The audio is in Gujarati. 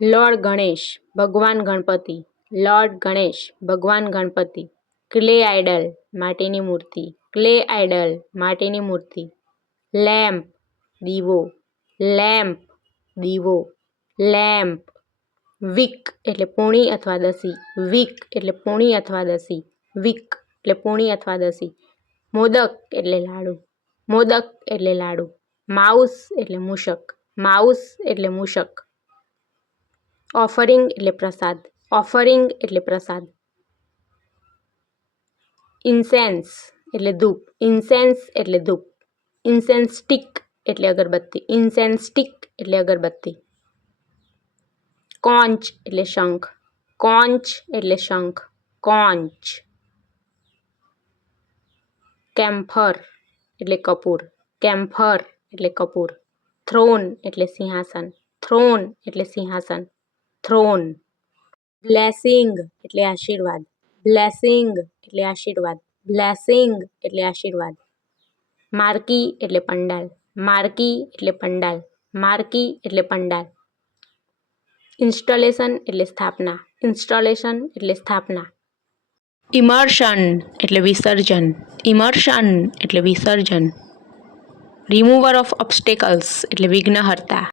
લોર્ડ ગણેશ ભગવાન ગણપતિ, લોર્ડ ગણેશ ભગવાન ગણપતિ. ક્લે આઇડલ માટીની મૂર્તિ, ક્લે આઇડલ માટીની મૂર્તિ. લેમ્પ દીવો, લેમ્પ દીવો, લેમ્પ. વીક એટલે પૂણી અથવા દસી, વીક એટલે પૂણી અથવા દસી, વીક એટલે પૂણી અથવા દસી. મોદક એટલે લાડુ, મોદક એટલે લાડુ. માઉસ એટલે મૂષક, માઉસ એટલે મૂષક. ઓફરિંગ એટલે પ્રસાદ, ઓફરિંગ એટલે પ્રસાદ. ઇન્સેન્સ એટલે ધૂપ, ઇન્સેન્સ એટલે ધૂપ. ઇન્સેન્સ સ્ટિક એટલે અગરબત્તી, ઇન્સેન્સ સ્ટિક એટલે અગરબત્તી. કોંચ એટલે શંખ, કોંચ એટલે શંખ, કોંચ. કેમ્ફર એટલે કપૂર, કેમ્ફર એટલે કપૂર. થ્રોન એટલે સિંહાસન, થ્રોન એટલે સિંહાસન, થ્રોન. બ્લેસિંગ એટલે આશીર્વાદ, બ્લેસિંગ એટલે આશીર્વાદ, બ્લેસિંગ એટલે આશીર્વાદ. માર્કી એટલે પંડાલ, માર્કી એટલે પંડાલ, માર્કી એટલે પંડાલ. ઇન્સ્ટોલેશન એટલે સ્થાપના, ઇન્સ્ટોલેશન એટલે સ્થાપના. ઇમર્શન એટલે વિસર્જન, ઇમર્શન એટલે વિસર્જન. રિમૂવર ઓફ ઓબ્સ્ટેકલ્સ એટલે વિઘ્નહર્તા,